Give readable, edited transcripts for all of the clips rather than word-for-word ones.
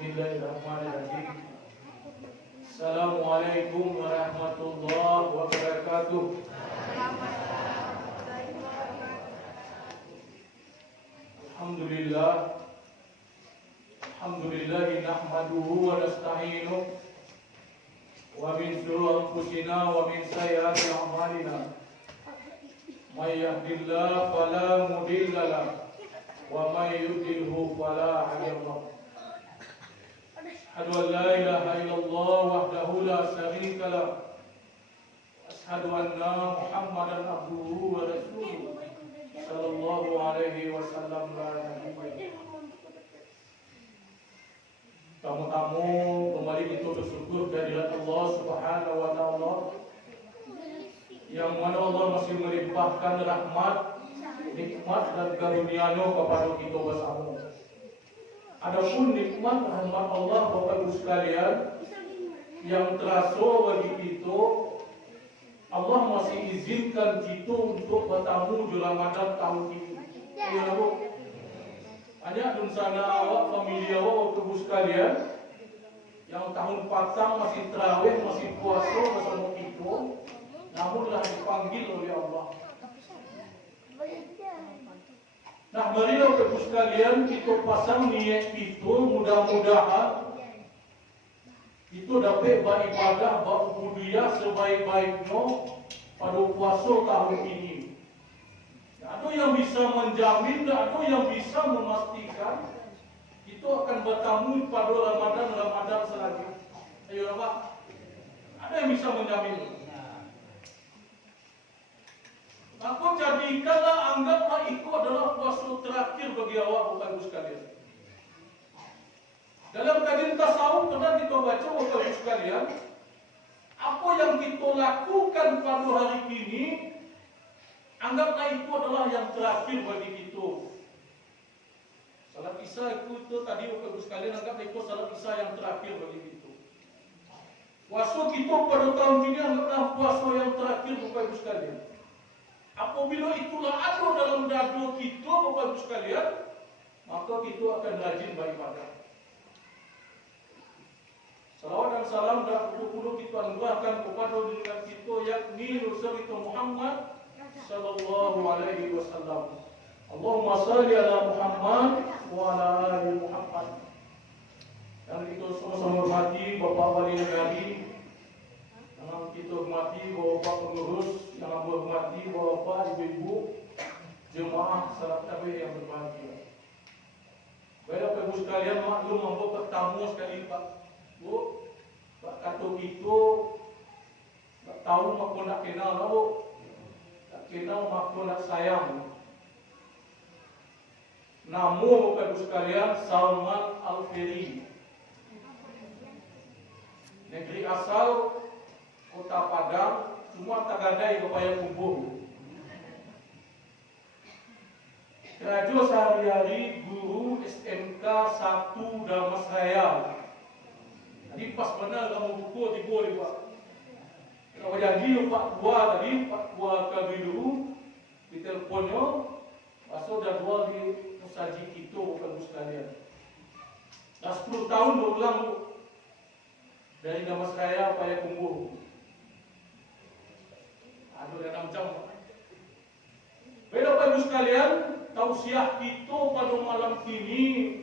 Bismillahirrahmanirrahim. Assalamualaikum warahmatullahi wabarakatuh. Alhamdulillah. Alhamdulillahi nahmaduhu wa nasta'inuh wa min shururi anfusina wa min sayyiati a'malina. May yahdihillahu fala mudilla lahu wa may yudlilhu fala hadiya lahu. Asyhadu an la ilaha illallah wahdahu la syarika lahu. Asyhadu anna Muhammadan abduhu wa rasuluh. Sallallahu alaihi wasallam. Tamu-tamu kembali kita bersyukur kehadirat Allah Subhanahu wa taala, yang mana Allah masih melimpahkan rahmat, nikmat dan karunia-Nya kepada kita bersama. Adapun nikmat rahmat Allah Bapak Ibu sekalian yang terasa bagi kita, Allah masih izinkan kita untuk bertamu di Ramadan tahun ini. Ya Bu, banyak di sana awak, famili awak Bapak Ibu sekalian yang tahun patang masih tarawih, masih puasa bersama kita, namunlah dipanggil oleh Allah. Nah, marilah Bapak Ibu sekalian kita pasang niat kita, mudah-mudahan itu dapat beribadah, berubudiyah sebaik-baiknya pada puasa tahun ini. Ada yang bisa menjamin, ada yang bisa memastikan kita akan bertamu pada Ramadan selanjutnya. Ayo Pak, ada yang bisa menjamin? Maka jadikanlah, anggaplah itu adalah puasa terakhir bagi awak Bapak Ibu sekalian. Dalam kajian tasawuf pernah kita baca Bapak Ibu sekalian, apa yang kita lakukan pada hari ini, anggaplah itu adalah yang terakhir bagi kita. Salat Isya itu tadi Bapak Ibu sekalian, anggaplah itu salat Isya yang terakhir bagi kita. Puasa kita pada tahun ini anggaplah puasa yang terakhir Bapak Ibu sekalian. Apabila itulah ada dalam dada kita Bapak Ibu sekalian, maka kita akan rajin beribadah. Salawat dan salam dan puluh kita anugerahkan kepada junjungan kita, yakni Rasul kita Muhammad sallallahu alaihi wasallam. Allahumma salli ala Muhammad wa ala ali Muhammad. Dan kita sama-sama hormati Bapak Wali Negari, yang kita hormati Bapak Pengurus, yang hormati Bapak Ibu-ibu jemaah salat tarawih yang berbahagia. Baik Bapak Ibu sekalian, maklum mampu bertamu sekali Pak Bu, Pak kata kita tak tahu maupun nak kenal lah Bu, tak kenal maupun nak sayang. Nama Bapak Ibu sekalian Salman Al-Feri, negeri asal Kota Padang, semua tagadai kepada kubur. Kerja sehari-hari guru SMK 1 Damasraya. Tadi pas benar kamu buku tiba ni Pak. Kalau jadi Pak Tua tadi, Pak Tua kami dulu di teleponnya, masuk jadual di musaji kita Bapak Ibu sekalian. Dah 10 tahun berulang Bu, dari Damasraya Paya Kumbuh. Aduh, dah 6 jam Pak. Baik Bapak Ibu sekalian, tausiah kita pada malam ini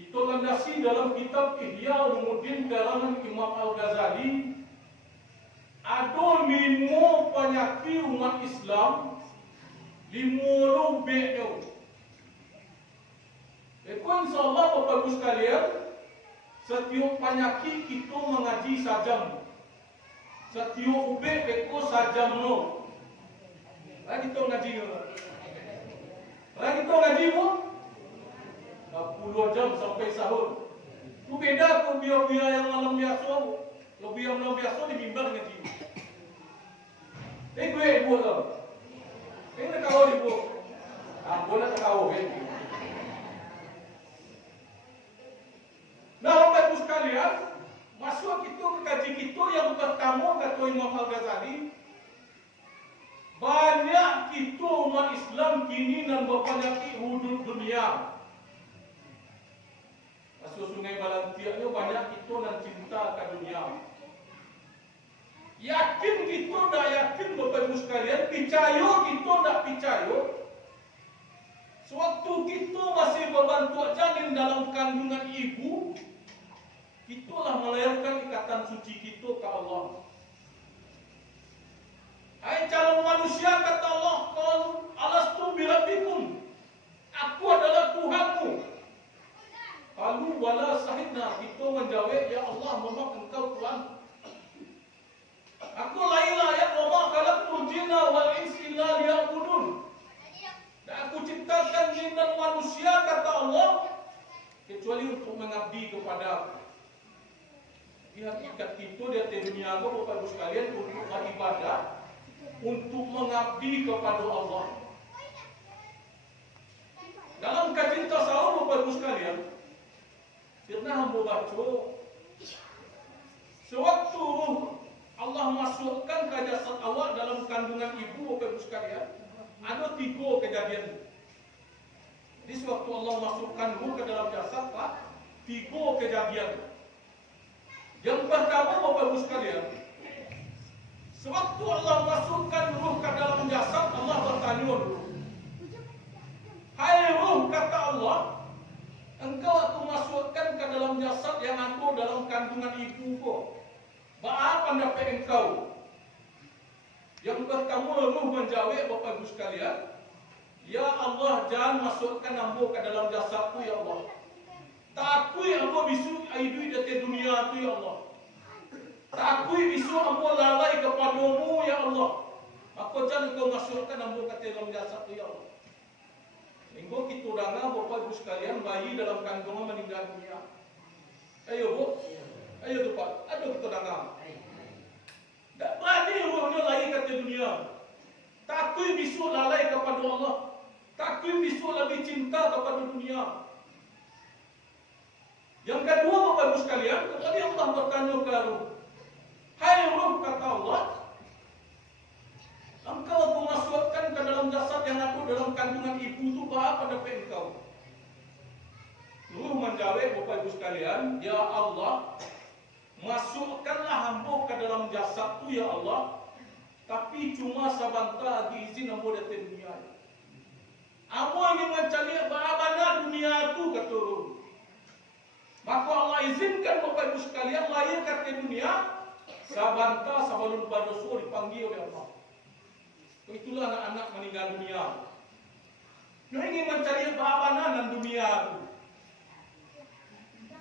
kita landasi dalam kitab Ihya Ulumuddin karangan Imam Al-Ghazali. Ada 5 penyakit umat Islam, 5 lubeknya. InsyaAllah Bapak Ibu sekalian, setiap penyakit kita mengaji sajam, setiap ubek eko sajam no. Lagi kita ngaji no. Lagi kita ngaji Bu 10 jam sampai sahur. Itu beda tu biar yang malam biasa. Kalau biar malam biasa di mimbar ngaji. Gue Ibu tau. Ini nak kau Ibu. Boleh tak kau Nah Bapak Ibu sekalian, masuk kita ke kaji kita yang pertama kata Imam Al-Ghazali. Banyak kita umat Islam kini dan berpenyakit hudud dunia. Masuk Sungai Balantiaknya banyak kita dan cinta ke dunia. Yakin kita tak yakin Bapak Ibu sekalian, percaya kita tak percaya. Sewaktu kita masih berbantuan janin dalam kandungan ibu, itulah melahirkan ikatan suci kita ke Allah. Hai calon manusia, kata Allah, "Qul alastu birabbikum?" Aku adalah Tuhanmu. Lalu wala sahidna, kita menjawab, "Ya Allah, memang Engkau Tuhan." Aku la ilaha illallah khalaqtul jinna wal insa illa liya'budun. Dan aku ciptakan jin dan manusia, kata Allah, kecuali untuk mengabdi kepada aku. Di hakikat kita di atas dunia aku, Bapak Ibu sekalian, untuk beribadah, untuk mengabdi kepada Allah. Dalam kajian tasawuf, Bapak Ibu sekalian, pernah hamba baca, sewaktu Allah masukkan ke jasad awak dalam kandungan ibu, Bapak Ibu sekalian, ada 3 kejadian. Jadi sewaktu Allah masukkan ruh ke dalam jasad, Pak, 3 kejadian. Yang pertama, Bapak Ibu sekalian, sewaktu Allah masukkan ruh ke dalam jasad, Allah bertanya dulu, "Hai ruh," kata Allah, "engkau aku masukkan ke dalam jasad yang ada dalam kandungan ibuku. Apa pendapat engkau?" Yang pertama, ruh menjawab, Bapak Ibu sekalian, "Ya Allah, jangan masukkan ambo ke dalam jasadku, ya Allah. Takui ambo bisu hidup di dunia tu, ya Allah. Takui bisu ambo lalai kepadamu, ya Allah. Maka jangan kau masukkan ambo ke dalam jasadku, ya Allah." Hingga kita dengar, Bapak Ibu sekalian, bayi dalam kandungan meninggal dunia. Ayo Bu, ayo tu Pak, ada kita dengar. Tak berani ruhnya lari ke dunia. Takui bisu lalai kepada Allah. Takui bisu lebih cinta kepada dunia. Yang kedua, Bapak Ibu sekalian, ketika Allah bertanya ke ruh, "Hai ruh," kata Allah, "engkau aku masukkan ke dalam jasad yang aku dalam kandungan ibu itu, apa pendapat engkau?" Ruh menjawab, Bapak Ibu sekalian, "Ya Allah, masukkanlah hamba ke dalam jasad tu, ya Allah, tapi cuma sebentar diizin hamba datang dunia. Hamba ingin mencari bagaimana dunia tu," kata ruh. Maka Allah izinkan Bapak Ibu sekalian lahir ke dunia sebentar sebelum berdosa dipanggil oleh Allah. Itulah anak-anak meninggal dunia. Dia ingin mencari bagaimana dunia tu.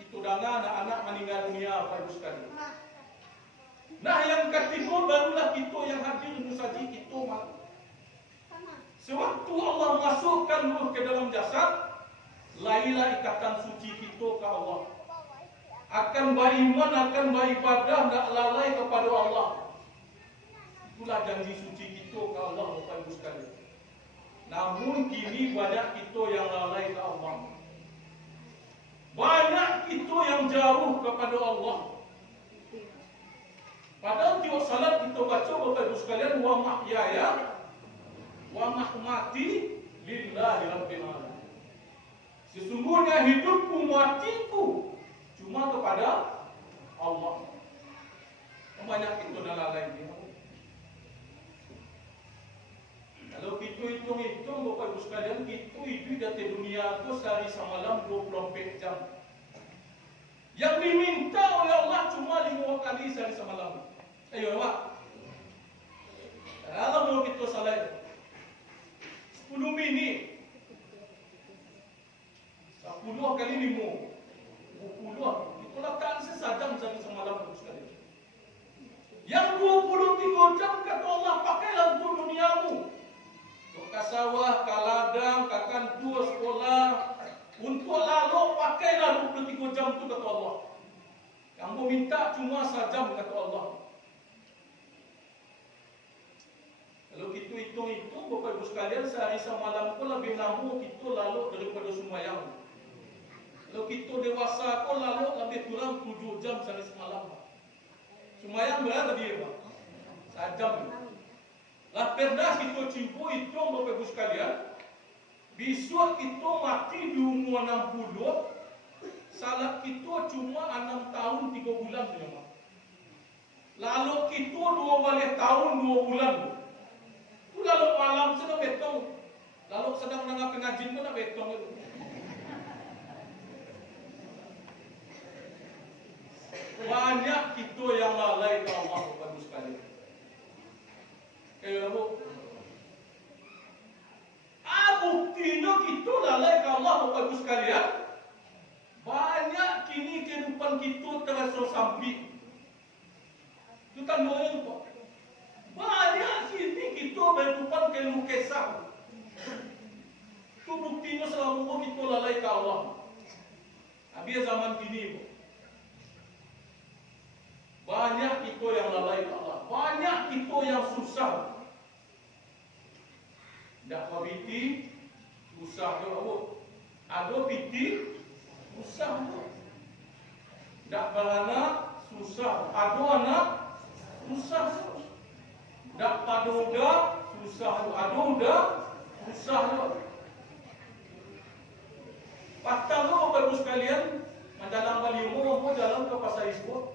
Itu dengar anak-anak meninggal dunia, Bapak Ibu sekalian. Nah, yang ketiga barulah kita yang hadir musaji kita malam. Sewaktu Allah masukkan ruh ke dalam jasad, lahirlah ikatan suci kita ke Allah. Akan beriman, akan beribadah, tak lalai kepada Allah. Itulah janji suci kita ke Allah, Bapak Ibu sekalian. Namun kini banyak kita yang lalai ke Allah. Banyak kita yang jauh kepada Allah. Padahal tiap salat kita baca, Bapak Ibu sekalian, "Wa mahyaya wa mamati lillahi rabbil alamin." Sesungguhnya hidupku, matiku cuma kepada Allah. Banyak kita dah lalai dia. Kalau kita hitung-hitung, Bapak Ibu sekalian, kita hidup di dunia itu sehari semalam 24 jam. Yang diminta oleh Allah cuma 5 kali sehari semalam. Ayo Pak. Kalau mau kita salah 10 minit, 10 kali 5, 20. Kita letakkan sejam sehari semalam, Bapak Ibu sekalian. Yang 23 jam kata Allah, pakailah untuk duniamu. Ke sawah, ke ladang, ke kantor, sekolah. Untuk lalu pakailah 23 jam itu, kata Allah. Kamu minta cuma sejam, kata Allah. Kalau kita hitung-hitung, Bapak Ibu sekalian, sehari semalam pun lebih lama kita lalu daripada sembahyang. Kalau kita dewasa pun lalu lebih kurang 7 jam sehari semalam. Sembahyang berapa dia, Pak? Sejam. Lah pernah kita cimpu hitung, Bapak Ibu sekalian, besok kita mati di umur 60, salat kita cuma 6 tahun 3 bulan saja. Lalu kita 2 tahun 2 bulan. Tu lalu malam sudah betong. Lalu sedang dengar pengajian pun nak betong itu. Banyak kita yang lalai ke Allah bagus sekali. Kayak apa? Buktinya kita lalai ke Allah bagus sekalian. Banyak kini kehidupan kita terasa sampai. Itu tandanya apa? Banyak kini kita berkehidupan kehidupan kesah. Itu buktinya selama kita lalai ke Allah. Habis zaman kini. Banyak kita yang lalai ke Allah. Banyak kita yang susah. Tak piti, susah tu apa? Ada piti, susah tu. Tak beranak, susah. Ada anak, susah tu. Tak pada udah, susah tu. Ada udah, susah tu. Patang tu Bapak Ibu sekalian, mendalam balimu, mampu jalan ke pasar isbut.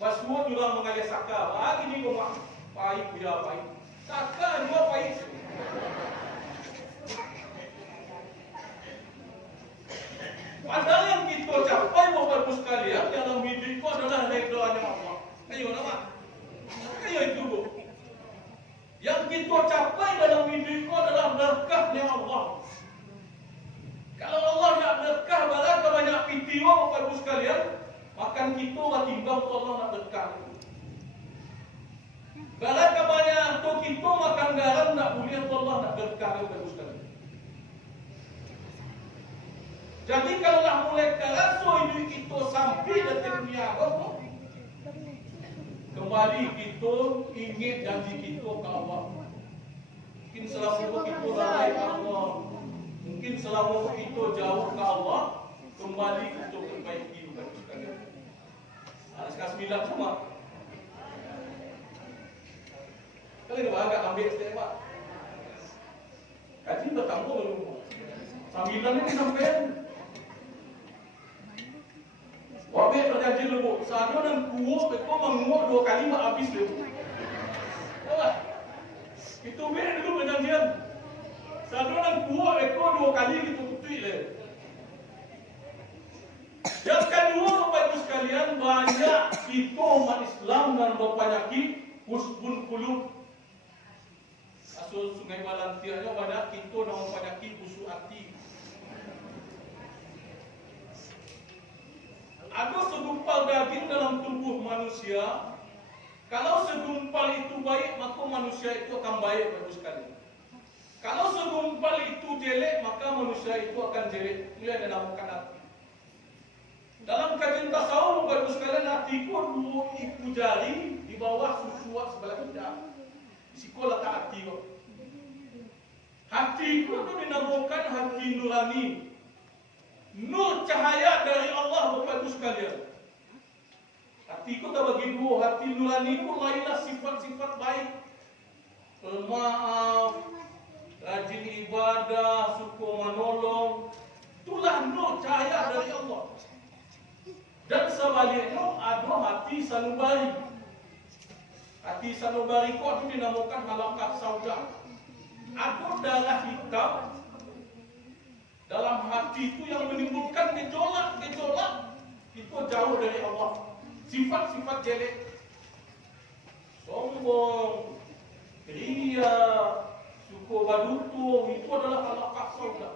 Basmu juga mengalir saka. Lagi ni kau mak, pahit punya pahit. Saka juga pahit. Padahal yang kita capai Bapak Ibu sekalian dalam hidup itu adalah redha-Nya Allah. Ayo nama. Ayo itu Bu. Yang kita capai dalam hidup itu adalah berkah-Nya Allah. Kalau Allah nak berkah barangkali banyak pitiwa Bapak Ibu sekalian, makan kita timbang Allah nak berkah. Barangkali banyak tu kita makan garam nak boleh Allah nak berkah Bapak Ibu sekalian. Jadi kalau nak mulai kerasa hidup kita sampai di dunia Allah, kembali kita ingat janji kita ke Allah. Mungkin selama kita lalai ke Allah, mungkin selama kita jauh ke Allah, kembali kita perbaiki juga sekalian. Sekarang 9 sama. Kalau ini agak ambil setiap Pak. Kaji bertambah dulu. 9 ini sampai. Wabek terjadi dulu. Satu dan kuo, beko menguak 2 kali mak habis dulu. Itu bek dulu perjanjian. Satu dan kuo, beko 2 kali gitu putih le. Yang kedua Bapak Ibu sekalian, banyak kita umat Islam dan berpenyakit husbun qulub. Asal Sungai Malantianya banyak kita dengan penyakit busuk hati. Ada segumpal daging dalam tubuh manusia. Kalau segumpal itu baik, maka manusia itu akan baik Bapak Ibu sekalian. Kalau segumpal itu jelek, maka manusia itu akan jelek. Itu yang dinamakan hati. Dalam kajian tasawuf Bapak Ibu sekalian, hati itu 2 ibu jari di bawah susuak sebelah lidah. Di situ letak hati. Hati itu dinamakan hati nurani. Nur cahaya dari Allah Bapak Ibu sekalian. Hatiku tak bagi 2. Hati nurani itu lainlah sifat-sifat baik. Pemaaf, rajin ibadah, suka menolong. Itulah nur cahaya dari Allah. Dan sebaliknya ada hati sanubari. Hati sanubari itu dinamakan malakat sauda. Ada darah hitam dalam hati itu yang menimbulkan gejolak-gejolak. Itu jauh dari Allah. Sifat-sifat jelek, sombong, ria, suka badutu, itu adalah halaqah sauda.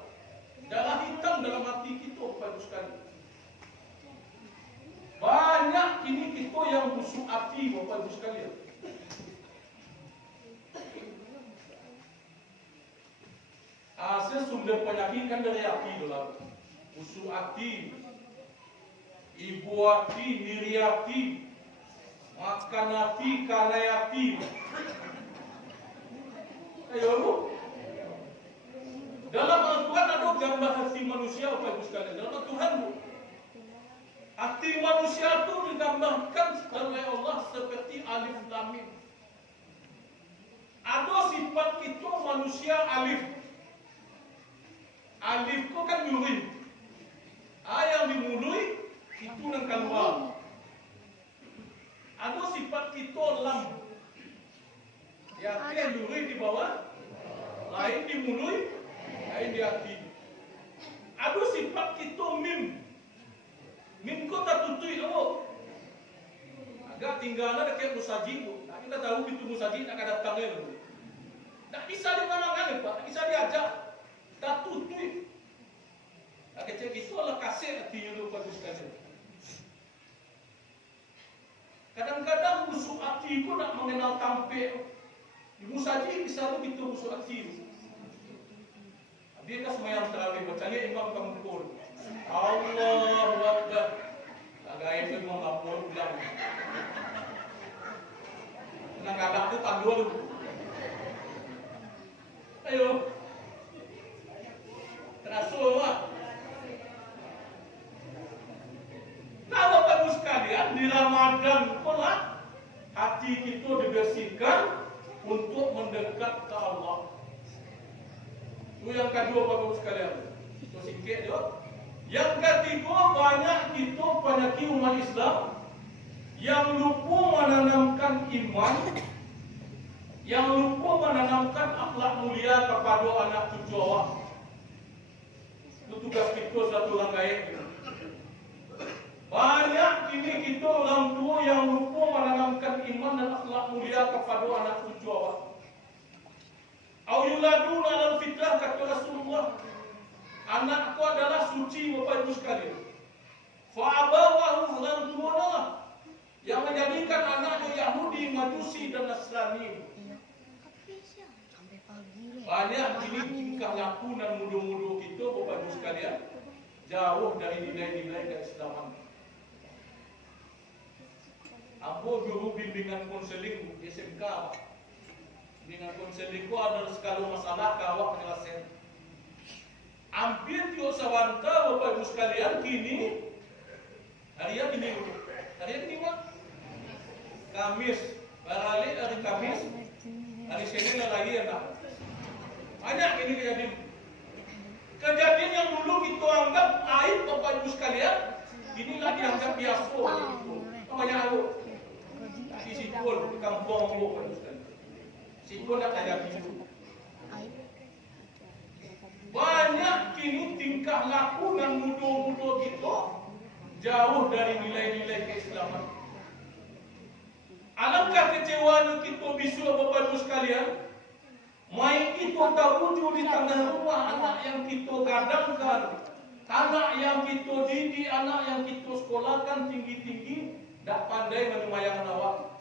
Darah hitam dalam hati kita Bapak Ibu sekalian. Banyak kini kita yang busuk hati Bapak Ibu sekalian. Asal sumber penyakit kan dari hati dulu. Busuk hati, ibu hati, diri hati, makan hati, kanai hati. Ayo, dalam Al-Quran ada gambar hati manusia Bapak Ibu sekalian. Dalam Al-Quran hati manusia itu digambarkan oleh Allah seperti alif lam mim. Ada sifat kita manusia alif. Alif itu kan yurin. Yang sifat kita mim. Mim ko tak tutui lo. Agak tinggalnya dekat musajid tu. Tak kita tahu itu musajid nak datang lo. Tak bisa dimanangan Pak, tak bisa diajak. Tak tutui. Tak kecil itu lah kasih hatinya tu bagus sekali. Kadang-kadang musuh hati itu nak mengenal tampil. Di musajid bisa tu kita musuh hati. Dia kan semayang terawih, bacanya imam kampur. Allahu Akbar. Agak itu imam kampur bilang. Nak kadang tu tandua tu. Ayo. Terasul mah. Nah, Bapak Ibu sekalian, di Ramadan pula hati kita dibersihkan untuk mendekat ke Allah. Itu yang kedua Bapak Ibu sekalian. Itu sikit je. Yang ketiga, banyak kita penyakit umat Islam yang lupa menanamkan iman, yang lupa menanamkan akhlak mulia kepada anak cucu awak. Itu tugas kita satu orang gaib. Banyak kini kita orang tua yang lupa menanamkan iman dan akhlak mulia kepada anak cucu awak. Auladuna dalam fitrah kata Rasulullah, anakku adalah suci Bapak Ibu sekalian. Fa'abawahu, orang tuanya lah yang menjadikan anaknya Yahudi, Majusi dan Nasrani. Banyak kini tingkah laku dan muda-muda kita Bapak Ibu sekalian jauh dari nilai-nilai keislaman. Aku guru bimbingan konseling di SMK. Bimbingan konseling ku ada segala masalah kawak penyelesaian. Hampir tiap sawanta Bapak Ibu sekalian kini hari ini mah Kamis, baralik hari Kamis, hari Senin lagi ya tak? Banyak ini kejadian yang dulu kita anggap aib Bapak Ibu sekalian, inilah dianggap biasa. Banyak aku di Sikul, di kampung aku Bapak Ibu sekalian. Sikul tak ada gitu. Banyak kini tingkah laku dan muda-muda kita jauh dari nilai-nilai keislaman. Alangkah kecewaan kita bisu Bapak Ibu sekalian. Mai kita terwujud di tengah rumah anak yang kita gadangkan, anak yang kita didik, anak yang kita sekolahkan tinggi-tinggi, tak pandai menyembahyang awak,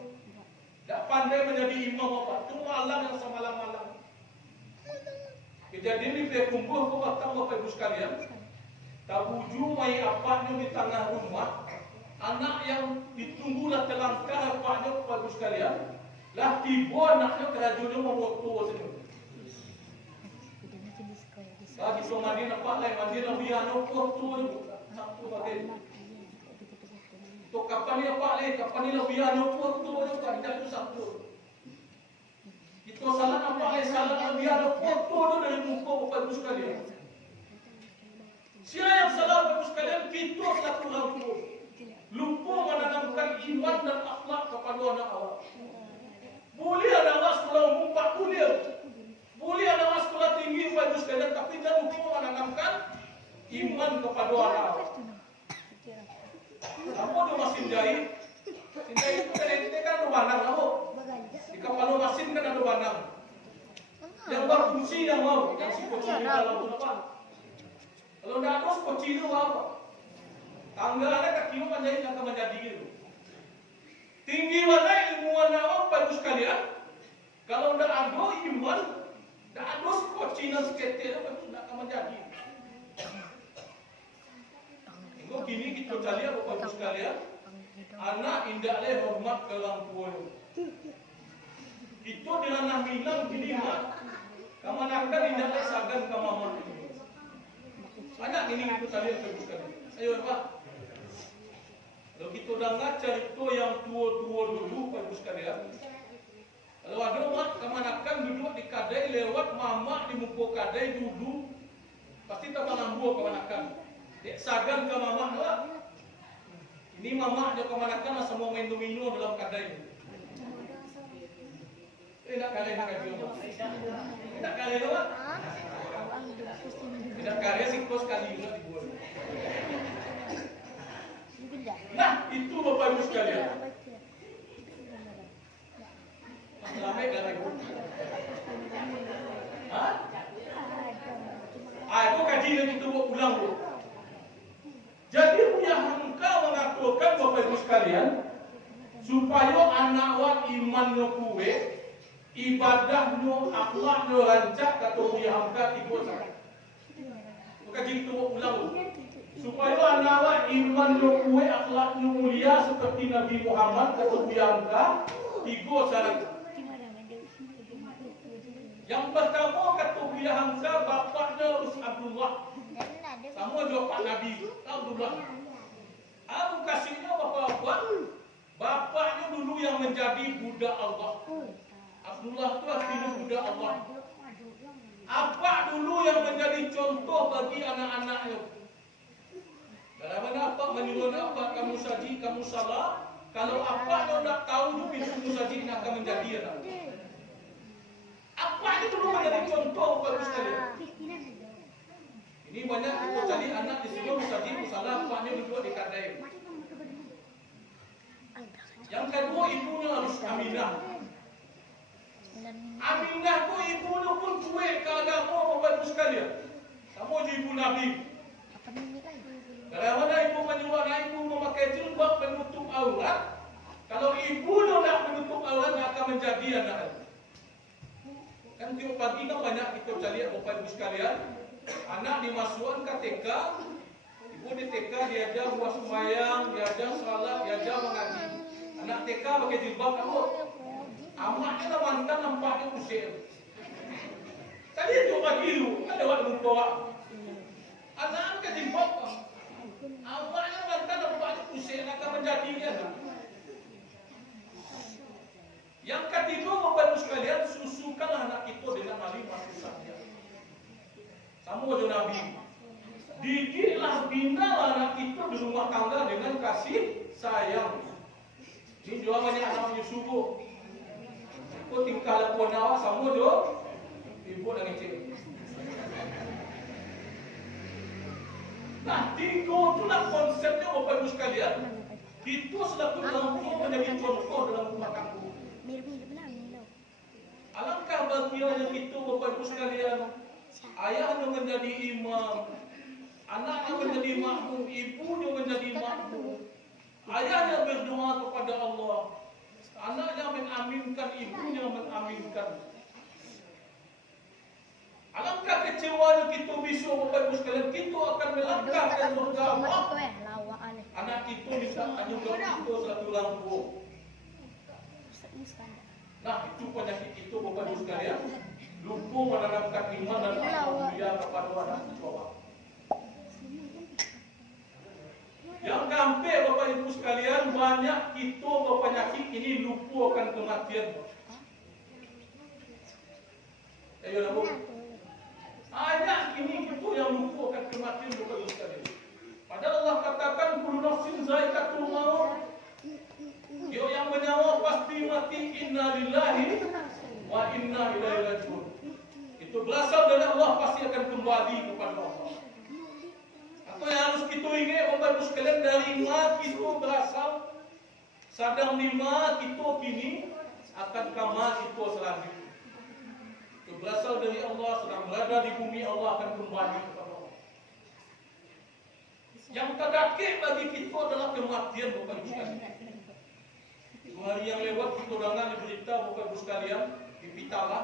tak pandai menjadi imam apa, cuma Allah yang semalam-malam. Kejadian ini dia kumpul ke Bapak Ibu sekalian. Tak wujud mai apanya di tengah rumah, anak yang ditunggulah telangkah apanya Bapak Ibu sekalian, lah tiba anaknya kerajanya memoto sini. Bagi so mandi nampak lain mandi lebih anu foto ni satu bagai. To kapan ni nampak lain kapan ni lebih anu foto ni kan itu satu. Itu salah nampak lain salah lebih anu foto tu dari muka Bapak Ibu sekalian. Siapa yang salah Bapak Ibu sekalian? Kita selaku orang tua. Lupa menanamkan iman dan akhlak kepada anak awak. Boleh anak awak sekolah umum 4 boleh. Boleh anak sekolah tinggi Bapak Ibu sekalian, tapi jangan lupa menanamkan iman kepada anak. Apa tu mesin jahit? Mesin jahit itu kan ada banang apa? Di kepala mesin kan ada banang. Yang berfungsi yang mau, yang si kunci di dalam apa? Kalau tidak terus kunci itu apa? Tanggalnya kaki menjahit akan menjadi gitu. Tinggi mana ilmu anak Bapak Ibu sekalian? Kalau tidak ada iman, tak ada kocinan seketir apa itu tidak akan menjadi. Kalau kini kita cari Bapak Ibu sekalian, anak indahlah hormat ke orang tua. Itu di ranah minang gini mak, kamanakan indahlah sagan ke mama. Banyak ini kita cari Bapak Ibu sekalian. Ayo Pak, kalau kita dah ngajar itu yang tua-tua dulu Bapak Ibu sekalian. Kalau ada mak kemanakan duduk di kadai lewat mama di muka kadai duduk pasti tak mengambil kemanakan. Dek sagan ke mama lah. Ini mama dia kemanakan lah semua main domino dalam kadai. Tidak kalian kaji apa? Tidak kalian apa? Tidak kalian sih kos kali juga dibuat. sekalian, supaya anak wa iman no kuwe, ibadah no akhlak no rancak kata dia hamka ikut sangat. Bukan gitu ulang. Supaya anak wa iman no kuwe, akhlak no mulia seperti Nabi Muhammad kata dia hamka ikut sangat. Yang pertama kata dia hamka bapaknya Us Abdullah. Sama juga Pak Nabi Abdullah. Aku kasihnya bapak-bapak. Bapaknya dulu yang menjadi budak Allah. Abdullah itu artinya budak Allah. Apa dulu yang menjadi contoh bagi anak-anaknya? Bagaimana apa menyuruh apa kamu saji, kamu salah. Kalau apa yang tidak tahu itu pintu saji ini akan menjadi anak. Apa itu dulu menjadi contoh bagi sekalian? Ini banyak kita cari anak di sini saji, salah apanya duduk di kadai. Yang kedua ibunya harus Aminah. Aminah tu ibunya pun cuek kalau agama Bapak sekalian. Sama je ibu Nabi. Kalau mana ibu menyuruh anak ibu memakai jilbab menutup aurat, kalau ibunya nak menutup aurat akan menjadi anak. Kan tiap pagi kan banyak kita cari Bapak sekalian, anak dimasukkan ke TK, ibu di TK diajar buat sembahyang, diajar salat, diajar mengaji. Anak TK pakai jilbab takut. Amaknya lah mantan nampaknya usir. Tadi itu pagi itu, kan lewat muka. Anak pakai jilbab. Amaknya mantan nampaknya usir, akan menjadi dia. Yang ketiga, Bapak Ibu sekalian, susukanlah anak kita dengan malimah susahnya. Sama dengan Nabi. Didiklah, binalah anak kita di rumah tangga dengan kasih sayang. Ini juga banyak anak menyusuh. Kau tingkah lakuan awak sama je. Ibu dah ngecek. Nah, tiga itulah konsepnya Bapak Ibu sekalian. Kita selaku lampu menjadi contoh dalam rumah tangga. Alangkah bahagianya kita Bapak Ibu sekalian. Ayahnya menjadi imam, anaknya menjadi makmum, ibunya menjadi makmum. Ayahnya berdoa kepada Allah, anaknya mengaminkan, ibunya mengaminkan. Alangkah kecewanya kita bisa Bapak Ibu sekalian, kita akan melangkah ke surga Allah. Anak kita minta tanggungjawab kita selaku orang tua. Nah, itu penyakit kita Bapak Ibu sekalian, lupa menanamkan iman dan akhlak kepada anak kita. Yang keempat Bapak Ibu sekalian, banyak kita berpenyakit ini lupa akan kematian. Ayo lah Bu. Banyak ini kita yang lupa akan kematian Bapak Ibu sekalian. Padahal Allah katakan kullu nafsin za'iqatul maut. Dia yang bernyawa pasti mati. Inna lillahi wa inna ilaihi raji'un. Itu berasal dari Allah, pasti akan kembali kepada Allah. Apa yang harus kita ingat Bapak Ibu sekalian, dari ma kita berasal, sadang lima kita kini akan kama kita selanjutnya. Itu berasal dari Allah, sedang berada di bumi, Allah akan kembali kepada Allah. Yang terdakik bagi kita adalah kematian Bapak Ibu sekalian. 2 hari yang lewat kita dengar di berita Bapak Ibu sekalian di Pitala.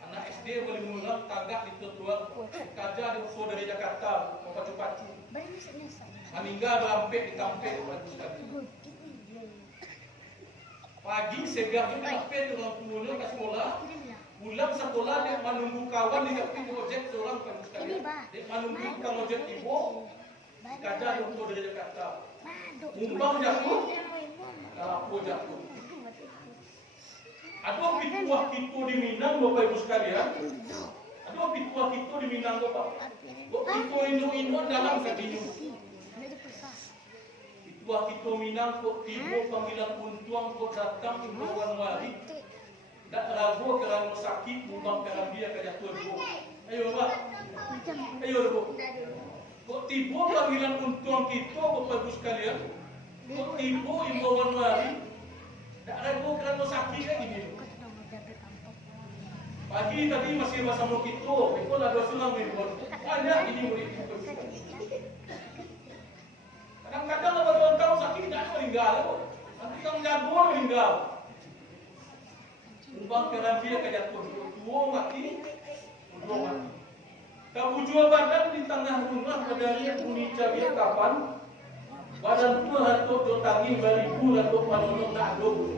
Anak SD boleh mula tagak di trotoar, kaja di usul dari Jakarta, pacu-pacu. Meninggal berampek di kampek Bapak Ibu sekalian. Pagi segar itu sampai di orang tuanya ke sekolah. Pulang sekolah dia menunggu kawan di kampung ojek seorang Bapak Ibu sekalian. Dia menunggu tukang ojek ibu, kaja di usul dari Jakarta. Mumbang jatuh, lapu jatuh. Ada pituah kita di Minang Bapak Ibu sekalian. Ada pituah kita di Minang Bapak. Pituah Indo-Indo dalam kadinyu. Pituah kita Minang kok tiba panggilan untuang kok datang imbauan wali. Tak ragu kerana sakit mumbang kerana dia akan jatuh dulu. Ayo Bapak. Ayo Bapak. Kok tiba panggilan untuang kita Bapak Ibu sekalian. Kok tiba imbauan wali. Tak ragu kerana sakit kan ini. Pagi tadi masih bersama kita, itu ada sulam ni pun. Banyak ini murid kita. Kadang-kadang ada orang tahu tinggal. Umbang kerana dia kejatuh. Dua mati. Kabujua badan di tengah rumah badari bunyi cabai kapan. Badan tua hantu do tangi baribu hantu panono nak do.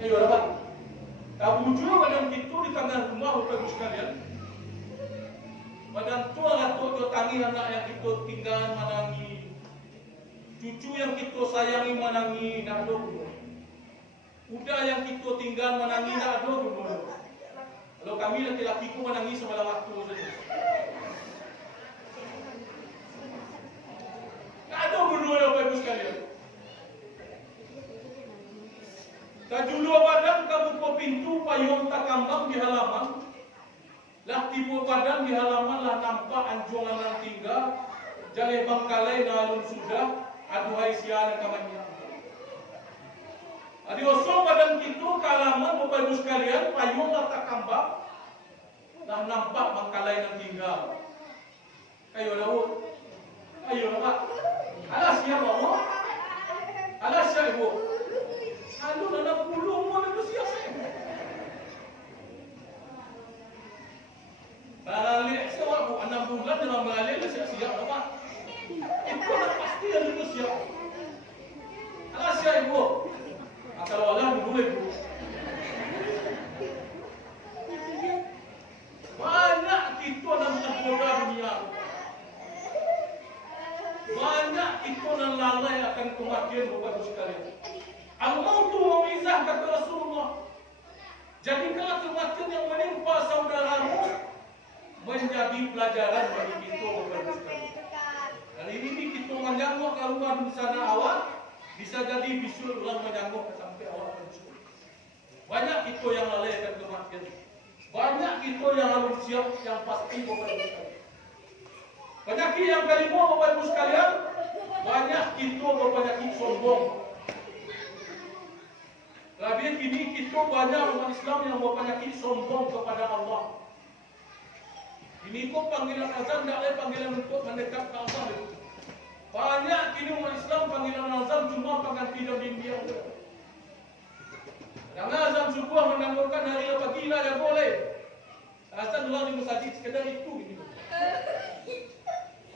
Ayo dapat. Kabujua badan itu di tengah rumah Bapak sekalian. Badan tua hantu do tangi anak yang kita tinggal manangi. Cucu yang kita sayangi manangi nak do. Udah yang kita tinggal manangi nak do. Kalau kami laki-laki ku menangis semalam waktu saja. Tak ada berdua Bapak Ibu sekalian. Tak dulu badan kamu buka pintu payung tak kambang di halaman. Lah tiba badan di halaman lah nampak anjongan yang tinggal. Jale bangkalai nalun sudah. Aduhai siana kamannya. Adi osong badan kita ke halaman Bapak Ibu sekalian, payung lah tak kambang. Dah nampak bangkalai yang tinggal. Ayo Daud. Ayo Pak. Alas siapa Allah? Alas siapa Ibu? Aduh anak puluh mana tu siapa? Balik siapa Bu? 6 bulan dalam balik siap-siap Pak. Itu dah pasti yang itu siap. Alas siapa Ibu? Kalau Allah dulu Ibu. Banyak kita nak tergoda dunia. Banyak kita nak lalai akan kematian Bapak Ibu sekalian. Al-mautu mau'izah kata Rasulullah. Jadikanlah kematian yang menimpa saudaramu menjadi pelajaran bagi kita Bapak Ibu sekalian. Hari ini kita menjangkau keluar di sana awal, bisa jadi bisul ulang menjangkau sampai awal pensiun. Banyak kita yang lalai akan kematian. Banyak kita yang harus siap yang pasti Bapak Ibu sekalian. Penyakit yang kelima Bapak Ibu sekalian, banyak kita berpenyakit sombong. Lebih kini kita banyak umat Islam yang berpenyakit sombong kepada Allah. Ini kok panggilan azan tidak ada panggilan untuk mendekat ke Allah. Banyak kini umat Islam panggilan azan cuma pengganti demi dia. Karena azan subuh menanggungkan hari pagi lah yang boleh. Azan ulang di masjid sekedar itu ini.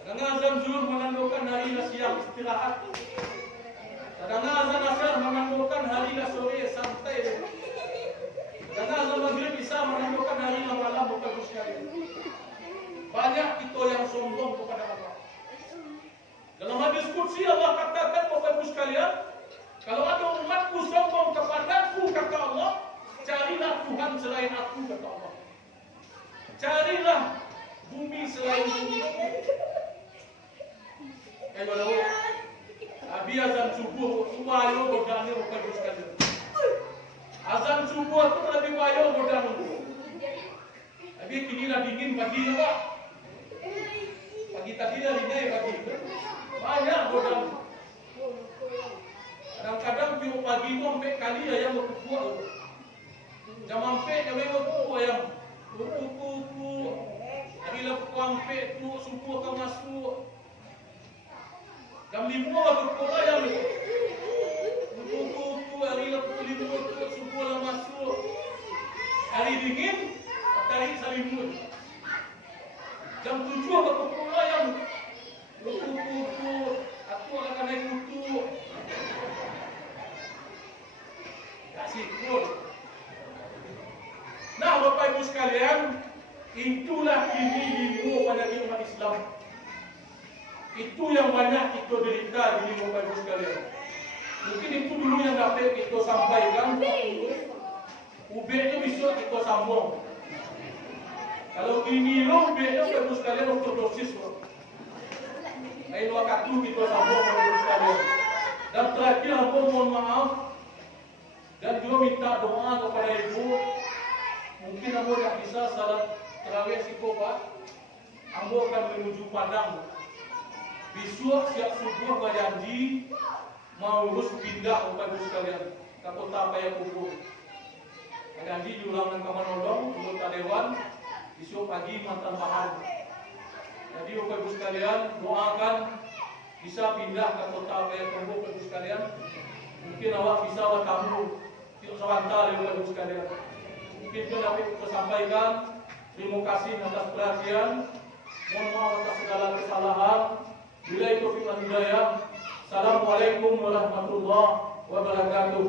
Karena azan zuhur menanggungkan hari siang istirahat. Karena azan asar menanggungkan hari sore santai. Karena azan maghrib bisa menanggungkan hari malam bukan sekali. Banyak kita yang sombong kepada Allah. Dalam hadis qudsi Allah katakan Bapak Ibu sekalian, kalau ada umatku sombong kepadaku kata Allah, carilah Tuhan selain aku kata Allah. Carilah bumi selain bumi. Kalau Abi azan subuh bayo godane Bapak Ibu sekalian. Azan subuh itu lebih bayo godane. Abi kini lah dingin pagi Pak. Pagi tadi dah dingin pagi. Banyak godane. Kadang-kadang piu pagi tu sampai kali ayam berkuah. Jam sampai dia memang berkuah ayam. Kuku. Hari lah berkuah sampai tu subuh akan masuk. Jam 5 berkuah ayam. Kuku hari lah pukul 5 tu subuh lah masuk. Hari dingin tarik salimut. Jam 7 berkuah ayam. Kuku. Aku akan naik kutu. Sikut. Nah Bapak Ibu sekalian, itulah kini ilmu pada umat Islam. Itu yang banyak kita derita di Bapak Ibu sekalian. Mungkin itu dulu yang dapat kita sampaikan. Ubednya bisa kita sambung. Kalau kini lo ubednya Bapak Ibu sekalian ortodosis. Lain waktu kita sambung Bapak Ibu sekalian. Dan terakhir aku mohon maaf. Dan juga minta doa kepada ibu. Mungkin ambo tak bisa salat tarawih sikopat. Ambo akan menuju Padang. Besok siap subuh berjanji mau urus pindah Bapak Ibu sekalian ke kota Payakumbuh. Janji diulang dengan Kamanodong, anggota dewan. Besok pagi mantan bahan. Jadi Bapak Ibu sekalian doakan bisa pindah ke kota Payakumbuh Bapak Ibu sekalian. Mungkin awak bisa awak kamu sebentar ya Bapak Ibu sekalian. Mungkin itu dapat kita sampaikan. Terima kasih atas perhatian. Mohon maaf atas segala kesalahan. Billahi taufiq wal hidayah. Assalamualaikum warahmatullahi wabarakatuh.